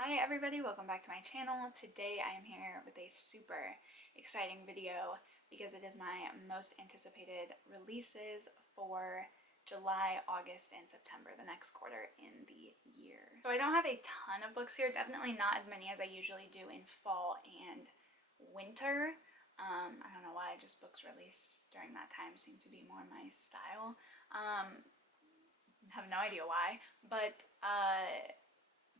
Hi everybody, welcome back to my channel. Today I am here with a super exciting video because it is my most anticipated releases for July, August, and September, the next quarter in the year. So I don't have a ton of books here, definitely not as many as I usually do in fall and winter. I don't know why, just books released during that time seem to be more my style. Have no idea why, but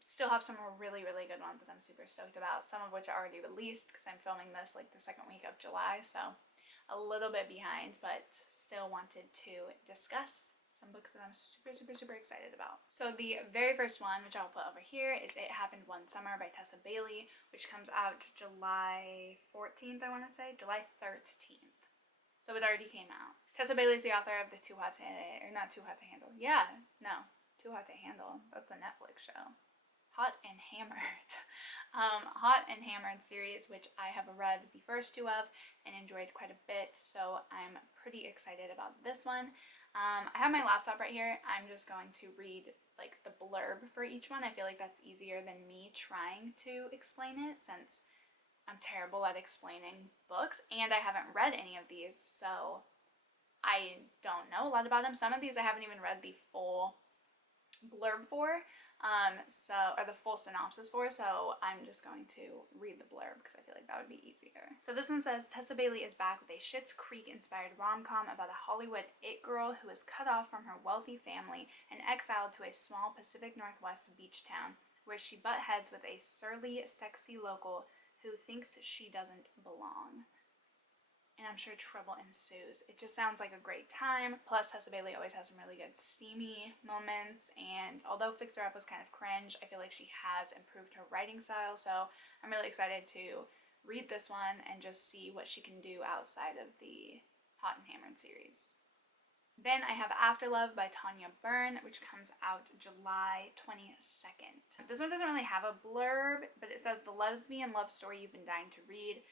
still have some really good ones that I'm super stoked about, some of which are already released because I'm filming this like the second week of July, so a little bit behind, but still wanted to discuss some books that I'm super excited about. So the very first one, which I'll put over here, is It Happened One Summer by Tessa Bailey, which comes out July 14th, I want to say, July 13th. So it already came out. Tessa Bailey's the author of the Too Hot to Handle. Yeah, no, Too Hot to Handle. That's the Netflix show. Hot and Hammered. Hot and Hammered series, which I have read the first two of and enjoyed quite a bit, so I'm pretty excited about this one. I have my laptop right here. I'm just going to read like the blurb for each one. I feel like that's easier than me trying to explain it since I'm terrible at explaining books and I haven't read any of these, so I don't know a lot about them. Some of these I haven't even read the full blurb for, or the full synopsis for, so I'm just going to read the blurb because I feel like that would be easier. So this one says, Tessa Bailey is back with a Schitt's Creek inspired rom-com about a Hollywood it girl who is cut off from her wealthy family and exiled to a small Pacific Northwest beach town where she butt heads with a surly, sexy local who thinks she doesn't belong. And I'm sure trouble ensues. It just sounds like a great time. Plus, Tessa Bailey always has some really good steamy moments, and although Fixer Up was kind of cringe, I feel like she has improved her writing style, so I'm really excited to read this one and just see what she can do outside of the Hot and Hammered series. Then I have Afterlove by Tanya Byrne, which comes out July 22nd. This one doesn't really have a blurb, but it says, the lesbian love story you've been dying to read.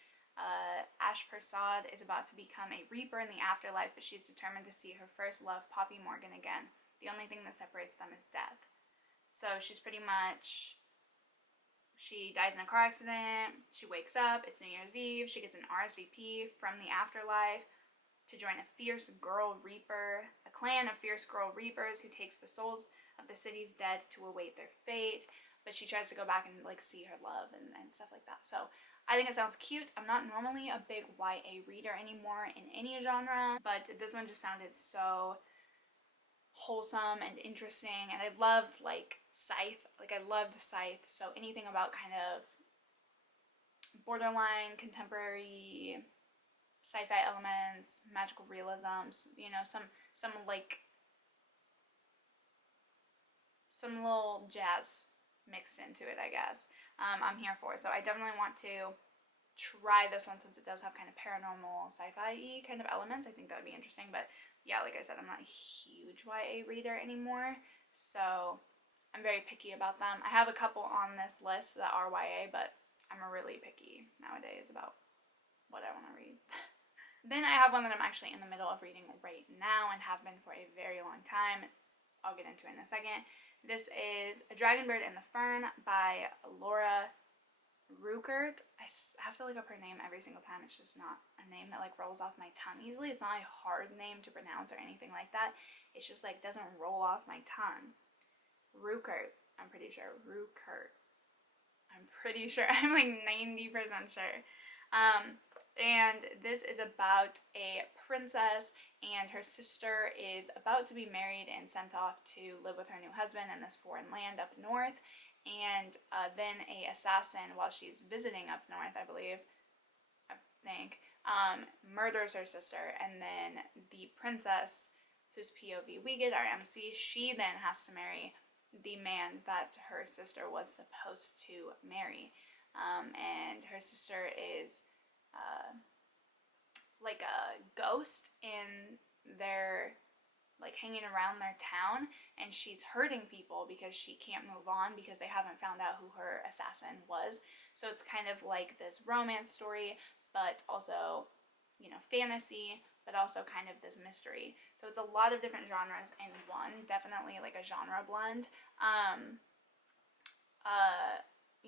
Ash Prasad is about to become a reaper in the afterlife, but she's determined to see her first love, Poppy Morgan, again. The only thing that separates them is death. So she's pretty much, she dies in a car accident, she wakes up, it's New Year's Eve, she gets an RSVP from the afterlife to join a fierce girl reaper, a clan of fierce girl reapers who takes the souls of the city's dead to await their fate, but she tries to go back and like see her love and stuff like that. So I think it sounds cute. I'm not normally a big YA reader anymore in any genre, but this one just sounded so wholesome and interesting, and I loved like Scythe. Like I loved Scythe, so anything about kind of borderline contemporary sci-fi elements, magical realisms, you know, some little jazz mixed into it, I guess. I'm here for it. So I definitely want to try this one since it does have kind of paranormal sci-fi-y kind of elements. I think that would be interesting, but yeah, like I said, I'm not a huge YA reader anymore, so I'm very picky about them. I have a couple on this list that are YA, but I'm really picky nowadays about what I want to read. Then I have one that I'm actually in the middle of reading right now and have been for a very long time. I'll get into it in a second. This is A Dragonbird and the Fern by Laura Ruckert. I have to look up her name every single time. It's just not a name that like rolls off my tongue easily. It's not a hard name to pronounce or anything like that. It's just like doesn't roll off my tongue. Ruckert. I'm pretty sure. Ruckert. I'm pretty sure. I'm like 90% sure. And this is about a princess and her sister is about to be married and sent off to live with her new husband in this foreign land up north, and then a assassin, while she's visiting up north, I think, murders her sister, and then the princess, whose POV we get, our MC, she then has to marry the man that her sister was supposed to marry, and her sister is like a ghost in their, like hanging around their town, and she's hurting people because she can't move on because they haven't found out who her assassin was. So it's kind of like this romance story, but also, you know, fantasy, but also kind of this mystery. So it's a lot of different genres in one, definitely like a genre blend.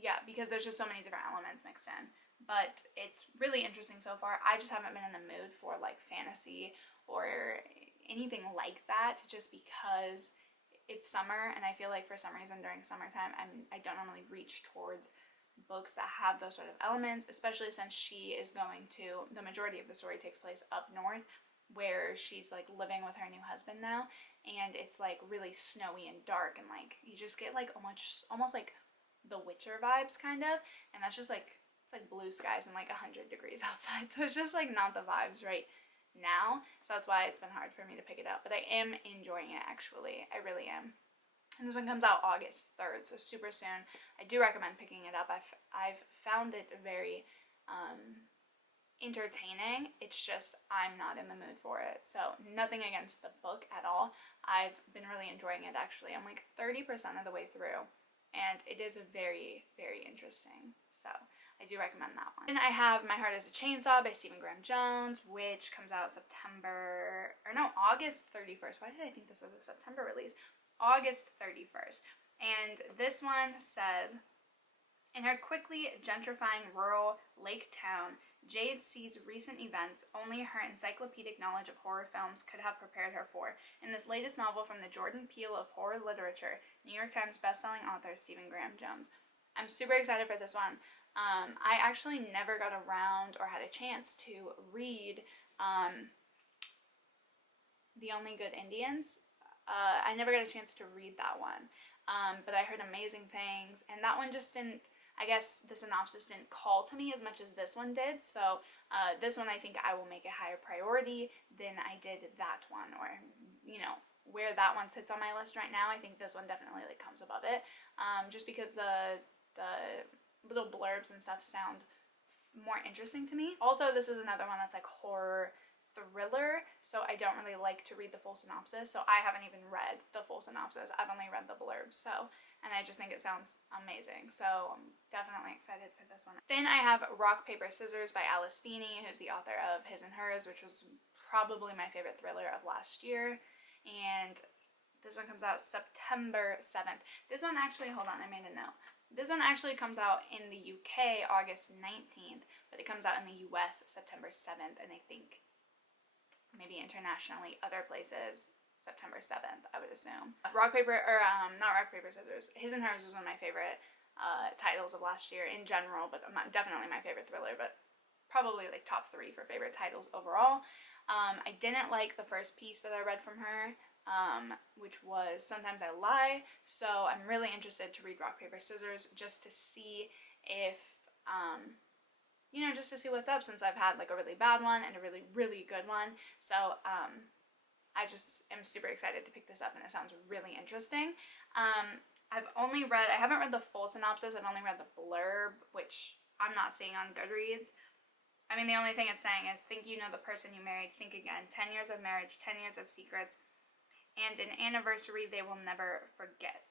yeah, because there's just so many different elements mixed in. But it's really interesting so far. I just haven't been in the mood for like fantasy or anything like that, just because it's summer, and I feel like for some reason during summertime I don't normally reach towards books that have those sort of elements, especially since she is going to, the majority of the story takes place up north, where she's like living with her new husband now, and it's like really snowy and dark, and like you just get like almost like the Witcher vibes kind of, and that's just like, it's like blue skies and like 100 degrees outside, so it's just like not the vibes right now, so that's why it's been hard for me to pick it up. But I am enjoying it, actually. I really am. And this one comes out August 3rd, so super soon. I do recommend picking it up. I've found it very entertaining. It's just I'm not in the mood for it. So nothing against the book at all. I've been really enjoying it, actually. I'm like 30% of the way through, and it is very, very interesting. So I do recommend that one. And I have My Heart is a Chainsaw by Stephen Graham Jones, which comes out August 31st. Why did I think this was a September release? August 31st. And this one says, in her quickly gentrifying rural lake town, Jade sees recent events only her encyclopedic knowledge of horror films could have prepared her for. In this latest novel from the Jordan Peele of horror literature, New York Times bestselling author Stephen Graham Jones. I'm super excited for this one. I actually never got around or had a chance to read The Only Good Indians. I never got a chance to read that one, but I heard amazing things, and that one just didn't, I guess the synopsis didn't call to me as much as this one did, so this one I think I will make a higher priority than I did that one, or, you know, where that one sits on my list right now. I think this one definitely like comes above it, just because the little blurbs and stuff sound more interesting to me. Also, this is another one that's like horror thriller, so I don't really like to read the full synopsis, so I haven't even read the full synopsis. I've only read the blurbs, so, and I just think it sounds amazing, so I'm definitely excited for this one. Then I have Rock, Paper, Scissors by Alice Feeney, who's the author of His and Hers, which was probably my favorite thriller of last year, and this one comes out September 7th. This one actually, hold on, I made a note. This one actually comes out in the UK August 19th, but it comes out in the US September 7th, and I think maybe internationally other places September 7th, I would assume. Not Rock, Paper, Scissors. His and Hers was one of my favorite titles of last year in general, but definitely my favorite thriller, but probably like top 3 for favorite titles overall. I didn't like the first piece that I read from her, which was Sometimes I Lie, so I'm really interested to read Rock, Paper, Scissors just to see if, you know, just to see what's up, since I've had like a really bad one and a really, really good one, so I just am super excited to pick this up, and it sounds really interesting. I haven't read the full synopsis, I've only read the blurb, which I'm not seeing on Goodreads. I mean, the only thing it's saying is, think you know the person you married, think again, 10 years of marriage, 10 years of secrets, and an anniversary they will never forget.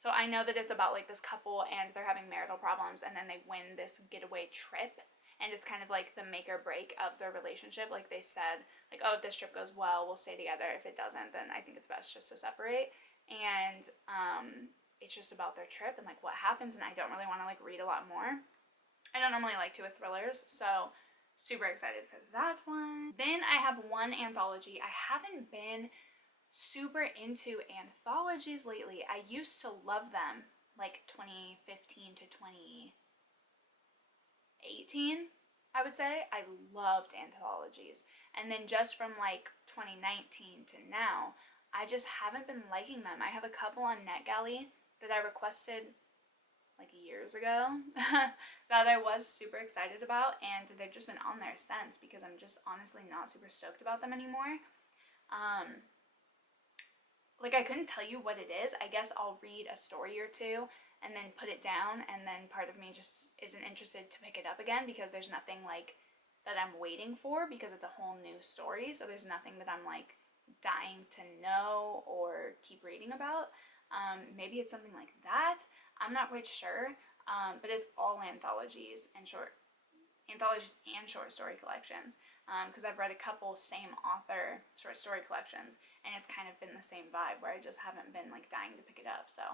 So I know that it's about like this couple and they're having marital problems, and then they win this getaway trip, and it's kind of like the make or break of their relationship. Like they said, like, oh, if this trip goes well, we'll stay together. If it doesn't, then I think it's best just to separate. And it's just about their trip and like what happens, and I don't really want to like read a lot more. I don't normally like to with thrillers, so super excited for that one. Then I have one anthology. I haven't been super into anthologies lately. I used to love them, like 2015 to 2018, I would say. I loved anthologies. And then just from like 2019 to now, I just haven't been liking them. I have a couple on NetGalley that I requested like years ago that I was super excited about, and they've just been on there since, because I'm just honestly not super stoked about them anymore. Like, I couldn't tell you what it is. I guess I'll read a story or two and then put it down, and then part of me just isn't interested to pick it up again, because there's nothing like that I'm waiting for, because it's a whole new story, so there's nothing that I'm like dying to know or keep reading about. Maybe it's something like that. I'm not quite sure, but it's all anthologies and short story collections, because I've read a couple same author short story collections, and it's kind of been the same vibe where I just haven't been like dying to pick it up. So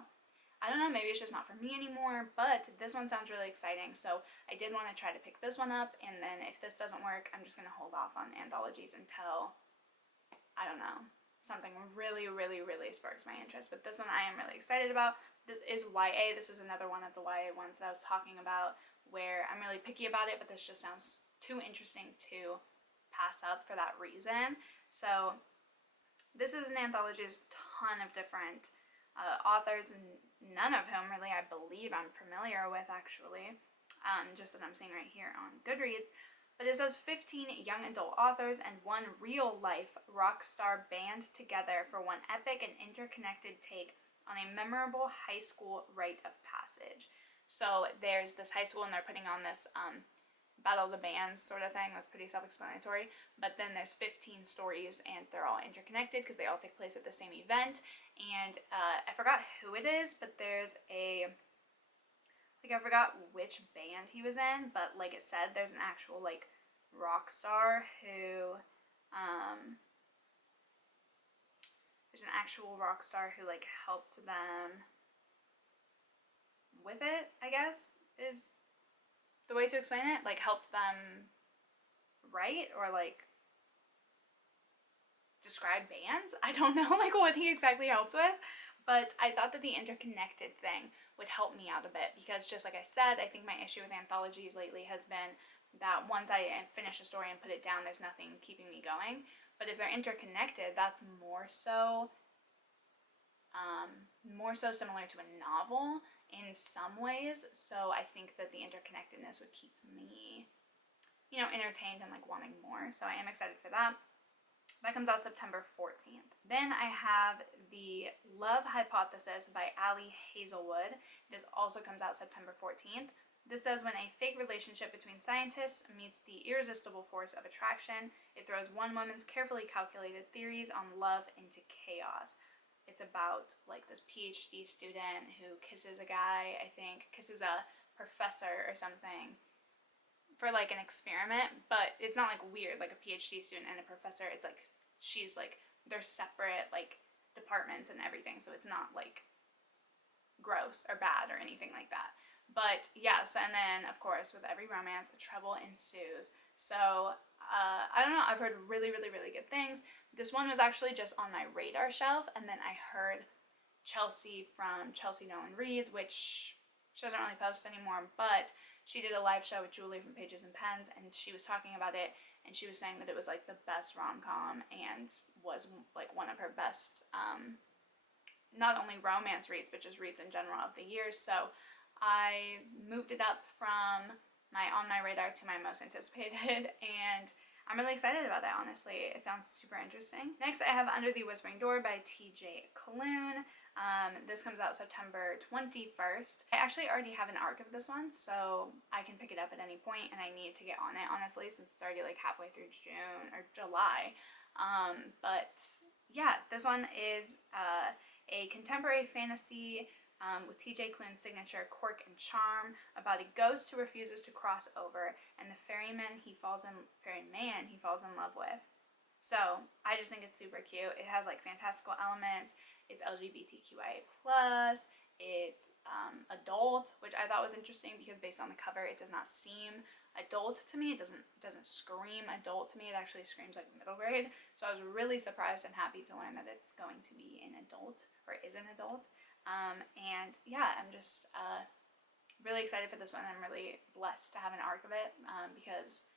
I don't know, maybe it's just not for me anymore, but this one sounds really exciting, so I did want to try to pick this one up, and then if this doesn't work, I'm just going to hold off on anthologies until, I don't know, something really, really, really sparks my interest. But this one I am really excited about. This is YA. This is another one of the YA ones that I was talking about where I'm really picky about it, but this just sounds too interesting to pass up for that reason. So this is an anthology. There's a ton of different authors, and none of whom really I believe I'm familiar with, actually, just that I'm seeing right here on Goodreads. But it says 15 young adult authors and one real-life rock star band together for one epic and interconnected take on a memorable high school rite of passage. So there's this high school, and they're putting on this Battle of the Bands sort of thing. That's pretty self-explanatory. But then there's 15 stories, and they're all interconnected because they all take place at the same event. And I forgot who it is, but there's a, like, I forgot which band he was in, but like it said, there's an actual, like, rock star who, like, helped them with it, I guess, is the way to explain it. Like, helped them write or, like, describe bands. I don't know, like, what he exactly helped with, but I thought that the interconnected thing would help me out a bit, because just like I said, I think my issue with anthologies lately has been that once I finish a story and put it down, there's nothing keeping me going. But if they're interconnected, that's more so similar to a novel in some ways. So I think that the interconnectedness would keep me, you know, entertained and, like, wanting more. So I am excited for that. That comes out September 14th. Then I have The Love Hypothesis by Ali Hazelwood. This also comes out September 14th. This says when a fake relationship between scientists meets the irresistible force of attraction, it throws one woman's carefully calculated theories on love into chaos. It's about, like, this PhD student who kisses a guy, I think, kisses a professor or something for, like, an experiment, but it's not, like, weird, like a PhD student and a professor. It's like, she's, like, they're separate, like, departments and everything, so it's not, like, gross or bad or anything like that. But yes, and then of course with every romance, trouble ensues. So I don't know, I've heard really, really, really good things. This one was actually just on my radar shelf, and then I heard Chelsea from Chelsea Nolan Reads, which she doesn't really post anymore, but she did a live show with Julie from Pages and Pens, and she was talking about it, and she was saying that it was, like, the best rom-com and was, like, one of her best not only romance reads, but just reads in general of the year. So I moved it up from on my radar to my most anticipated, and I'm really excited about that, honestly. It sounds super interesting. Next, I have Under the Whispering Door by TJ Klune. This comes out September 21st. I actually already have an arc of this one, so I can pick it up at any point, and I need to get on it, honestly, since it's already, like, halfway through June or July. But yeah, this one is a contemporary fantasy with TJ Klune's signature quirk and charm about a ghost who refuses to cross over and the ferryman he falls in love with. So I just think it's super cute. It has, like, fantastical elements. It's LGBTQIA+. It's adult, which I thought was interesting because based on the cover, it does not seem adult to me. It doesn't scream adult to me. It actually screams, like, middle grade. So I was really surprised and happy to learn that it's going to be an adult, or is an adult. And yeah, I'm just really excited for this one. I'm really blessed to have an arc of it because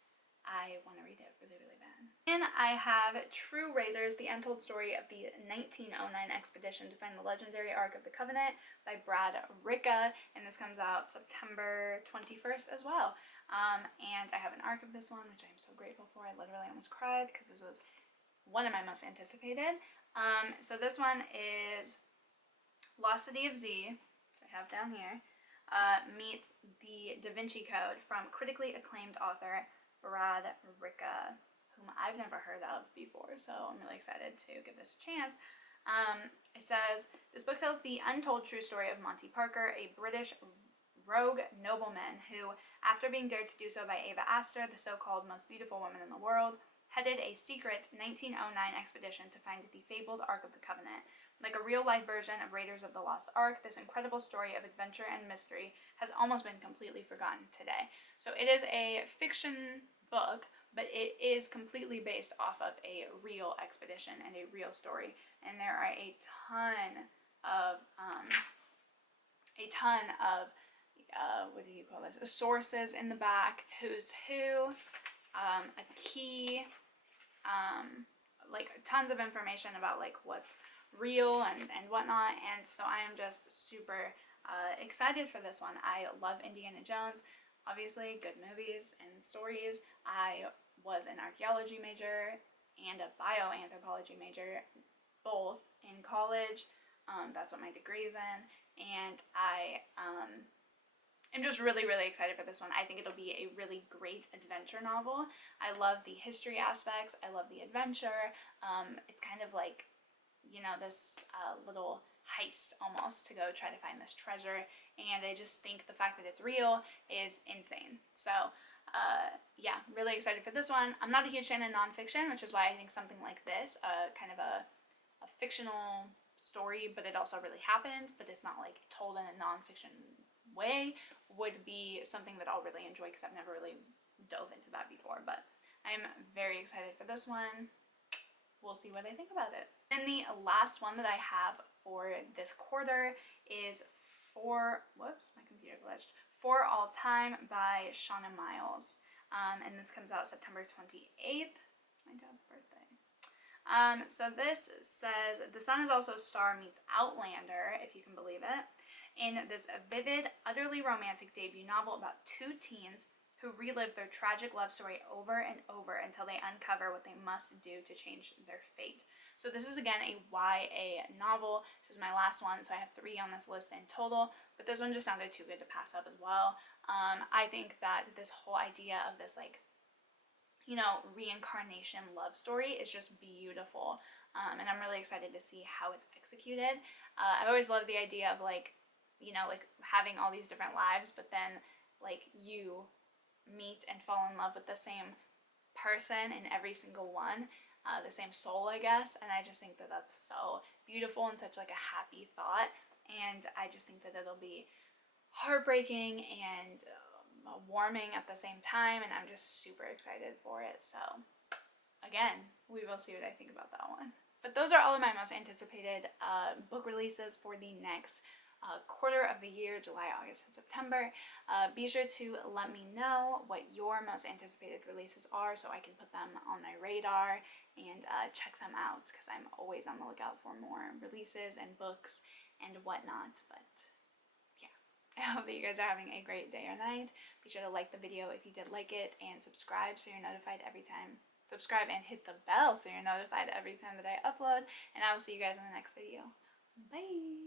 I want to read it really, really bad. And I have True Raiders, the untold story of the 1909 expedition to find the legendary Ark of the Covenant by Brad Ricka, and this comes out September 21st as well. And I have an arc of this one, which I'm so grateful for. I literally almost cried because this was one of my most anticipated. So this one is Lost City of Z, which I have down here, meets the Da Vinci Code from critically acclaimed author Brad Ricka, whom I've never heard of before, so I'm really excited to give this a chance. It says, this book tells the untold true story of Monty Parker, a British rogue nobleman who, after being dared to do so by Ava Astor, the so-called most beautiful woman in the world, headed a secret 1909 expedition to find the fabled Ark of the Covenant. Like a real-life version of Raiders of the Lost Ark, this incredible story of adventure and mystery has almost been completely forgotten today. So it is a fiction book, but it is completely based off of a real expedition and a real story. And there are a ton of what do you call this? Sources in the back, who's who, a key, like tons of information about like what's real and whatnot. And so I am just super excited for this one. I love Indiana Jones, obviously, good movies and stories. I was an archaeology major and a bioanthropology major, both in college. That's what my degree is in, and I I'm just really, really excited for this one. I think it'll be a really great adventure novel. I love the history aspects. I love the adventure. It's kind of like, you know, this little heist almost to go try to find this treasure. And I just think the fact that it's real is insane. So, yeah, really excited for this one. I'm not a huge fan of nonfiction, which is why I think something like this, kind of a fictional story, but it also really happened, but it's not like told in a nonfiction way, would be something that I'll really enjoy because I've never really dove into that before. But I'm very excited for this one. We'll see what I think about it. And the last one that I have for this quarter is For All Time by Shauna Miles. And this comes out September 28th. It's my dad's birthday. So this says, the sun is also a star meets Outlander, if you can believe it, in this vivid, utterly romantic debut novel about two teens who relive their tragic love story over and over until they uncover what they must do to change their fate. So this is, again, a YA novel. This is my last one, so I have 3 on this list in total, but this one just sounded too good to pass up as well. I think that this whole idea of this, like, you know, reincarnation love story is just beautiful, and I'm really excited to see how it's executed. I've always loved the idea of, like, you know, like having all these different lives, but then like you meet and fall in love with the same person in every single one, the same soul, I guess. And I just think that that's so beautiful and such like a happy thought. And I just think that it'll be heartbreaking and warming at the same time. And I'm just super excited for it. So again, we will see what I think about that one. But those are all of my most anticipated book releases for the next quarter of the year, July, August, and September. Be sure to let me know what your most anticipated releases are so I can put them on my radar and check them out, because I'm always on the lookout for more releases and books and whatnot. But yeah, I hope that you guys are having a great day or night. Be sure to like the video if you did like it, and subscribe so you're notified every time. Subscribe and hit the bell so you're notified every time that I upload, and I will see you guys in the next video. Bye!